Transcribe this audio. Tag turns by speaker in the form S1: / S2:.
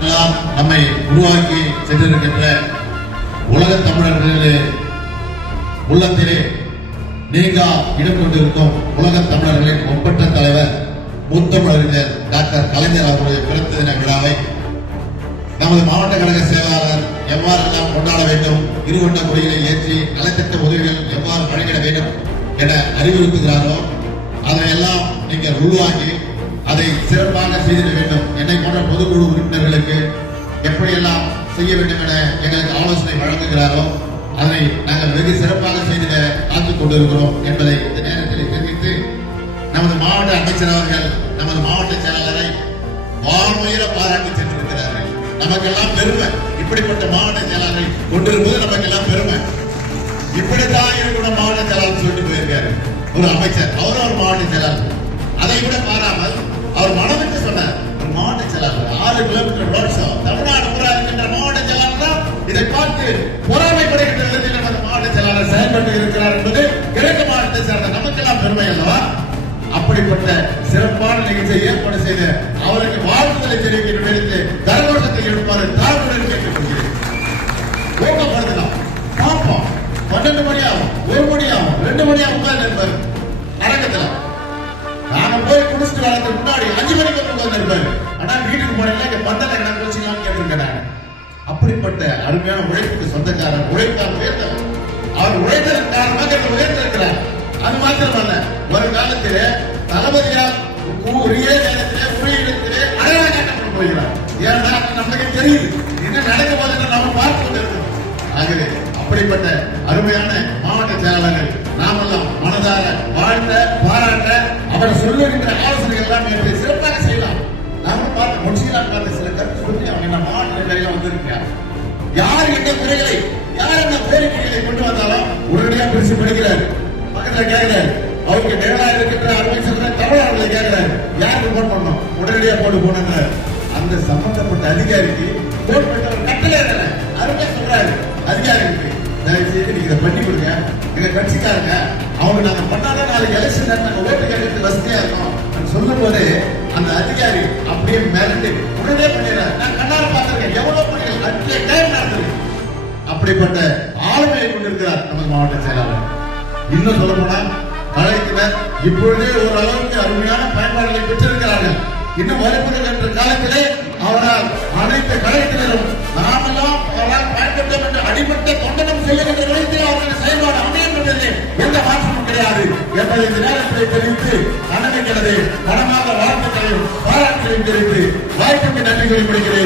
S1: எல்லாம் நம்மை உருவாக்கி சென்றிருக்கின்ற உலக தமிழர்களே உள்ளத்திலே நீங்கா இடம் கொண்டிருக்கும் உலக தமிழர்களின் ஒப்பற்ற தலைவர் முத்தமிழறிஞர் டாக்டர் கலைஞர் அவருடைய பிறந்த தின விழாவை நமது மாவட்ட கழக செயலாளர் எவ்வாறெல்லாம் கொண்டாட வேண்டும் இருவண்ண கொடிகளை ஏற்றி நலத்திட்ட உதவிகள் எவ்வாறு வழங்கிட வேண்டும் என அறிவுறுத்துகிறாரோ அதையெல்லாம் நீங்கள் உள்வாங்கி அதை சிறப்பாக செய்திட வேண்டும். என்னை போன்ற பொதுக்குழு உறுப்பினர்களுக்கு எப்படியெல்லாம் செய்ய வேண்டும் என எங்களுக்கு ஆலோசனை வழங்குகிறாரோ அதனை நாங்கள் வெகு சிறப்பாக செய்திட காத்துக் கொண்டிருக்கிறோம் என்பதை இந்த நேரத்தில் தெரிவித்து நமது மாவட்ட அமைச்சர் அவர்கள் நமது மாவட்ட செயலாளரை வானுயர பாராட்டி சென்றிருக்கிறார்கள் நமக்கெல்லாம் பெருமை. இப்படிப்பட்ட மாவட்ட செயலாளரை கொண்டிருப்பது நமக்கெல்லாம் பெருமை. இப்படித்தான் இருக்கணும் மாவட்ட செயலாளர் சொல்லிட்டு போயிருக்காரு. ஒரு அமைச்சர் அவரும் ஒரு மாவட்ட செயலாளர். அதை விட பாராமல் இதை பார்த்து பொறாமைப்படுகின்ற விதத்தில் நமது மாவட்ட செயலாளர் செயல்பட்டு இருக்கிறார் என்பது கிழக்கு மாவட்டத்தை சேர்ந்த நமக்கெல்லாம் பெருமை அல்லவா? அப்படிப்பட்ட சிறப்பான நிகழ்ச்சியை ஏற்பாடு செய்த அவருக்கு வாழ்த்துதலை தெரிவிக்கின்ற நேரத்தில் கரகோஷத்தை எடுப்பாரு தாழ்வுடன் கேட்டுக்கொள்கிறேன் ஊக்கப்படுத்தலாம். பார்ப்போம். பன்னெண்டு மணி ஆகும். ஒரு மணி ஆகும். ரெண்டு மணி ஆகும் உட்கார்ந்து இருப்பாரு அரங்கத்துல போய் குடிச்சிட்டு வரதுக்கு முன்னாடி அஞ்சு மணிக்கு வந்து இருப்பாரு ஆனா வீட்டுக்கு போனீங்கன்னா இங்க பந்தல கணக்கு வச்சுக்கலாம் கேட்டிருக்கிறாங்க அப்படிப்பட்ட அருமையான உழைப்புக்கு சொந்தக்காரர் உழைப்பார் உயர்ந்தவர். அவர் உழைத்ததன் காரணமாக இவர் உயர்ந்திருக்கிறார். அது மாத்திரமல்ல ஒரு காலத்திலே தளபதியார் உரிய நேரத்திலே உரிய இடத்திலே அடையாளம் காட்டப்பட போகிறார் ஏன்னா நமக்கு தெரியுது. என்ன நடக்க போது நம்ம பார்த்து கொண்டிருக்கிறோம். ஆகவே அப்படிப்பட்ட அருமையான மாவட்ட செயலாளர்கள் நாமெல்லாம் மனதார வாழ்ந்த பாராட்ட அவர் சொல்லுகின்ற ஆலோசனைகள் எல்லாம் சிறப்பாக செய்யலாம். நாம பார்த்து முடிச்சுக்கலாம் பார்த்த சில கருத்து சொல்லி அவங்க என்ன மாவட்ட நிலையில வந்திருக்கிறார். யார் என்ன குறைகளை யார் என்ன கோரிக்கைகளை கொண்டு வந்தாலும் உடனடியா பிரிச்சு படிக்கிறார் பக்கத்துல கேட்கிறார். அவருக்கு நேரா இருக்கின்ற அருமை சொல்ற தமிழர்களை கேட்கிறார். யாருக்கு போன் பண்ணோம் உடனடியா போட்டு போனாங்க அந்த சம்பந்தப்பட்ட அதிகாரிக்கு போன் பண்ணவர் கட்டளை இல்ல அருமையா சொல்றாரு. அதிகாரிக்கு தயவு செய்து நீங்க இதை பண்ணி கொடுங்க. எங்க கட்சிக்காரங்க அவங்க நாங்க பண்ணாதான் நாளைக்கு எலெக்ஷன் நாங்க ஓட்டு கேட்கறது வசதியா இருக்கோம். சொல்லும் போது அந்த அதிகாரி அப்படியே மிரண்டு உடனே பண்ணிடுறாரு. நான் கண்ணார பார்த்திருக்கேன் எவ்வளவு பணிகள் அட்லே டைம் நடந்திருக்கு அப்படிப்பட்ட ஆளுமையை கொண்டிருக்கிறார் நமது மாவட்ட செயலாளர். இன்னும் சொல்ல போனா கழகத்தினர் இப்பொழுதே ஓரளவுக்கு அருமையான பயன்பாடுகளை பெற்றிருக்கிறார்கள். இன்னும் வரப்படுகின்ற காலத்திலே அவரால் அனைத்து கழகத்தினரும் நாமெல்லாம் அவரால் பயன்படுத்தோம் என்று அடிபட்ட தொண்டனம் செய்கின்ற நிலையத்தில் அவர்கள் செயல்பாடு அமையும் என்பதிலே எந்த மாற்றமும் கிடையாது என்பதை இந்த நேரத்தில் தெரிவித்து அனுமதிக்கிறது பணமாக வாழ்த்துக்களையும் பாராட்டுகளையும் தெரிவித்து வாய்ப்புக்கு நன்றி கூறி முடிக்கிறேன்